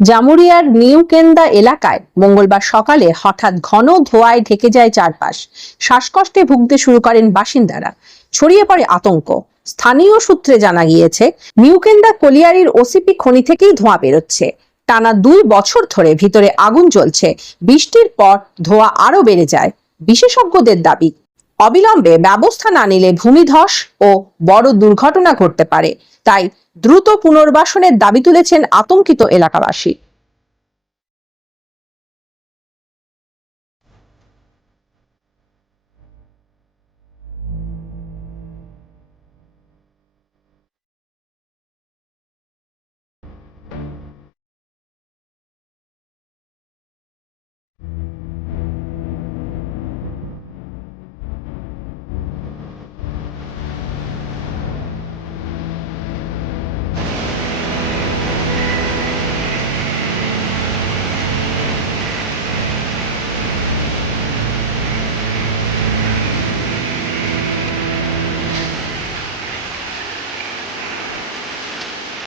জামুরিয়ার new Kenda এলাকায় মঙ্গলবার সকালে হঠাৎ ঘন ধোঁয়ায় ঢেকে যায় চারপাশ। শ্বাসকষ্টে ভুগতে শুরু করেন বাসিন্দারা। ছড়িয়ে পড়ে আতঙ্ক। স্থানীয় সূত্রে জানা গিয়েছে নিউকেন্দা কলিয়ারির ওসিপি খনি থেকেই ধোঁয়া বেরোচ্ছে। টানা দুই বছর ধরে ভিতরে আগুন জ্বলছে। বৃষ্টির পর ধোঁয়া আরও বেড়ে যায়। বিশেষজ্ঞদের দাবি অবিলম্বে ব্যবস্থা না নিলে ভূমিধস ও বড় দুর্ঘটনা ঘটতে পারে। তাই দ্রুত পুনর্বাসনের দাবি তুলেছেন আতঙ্কিত এলাকাবাসী।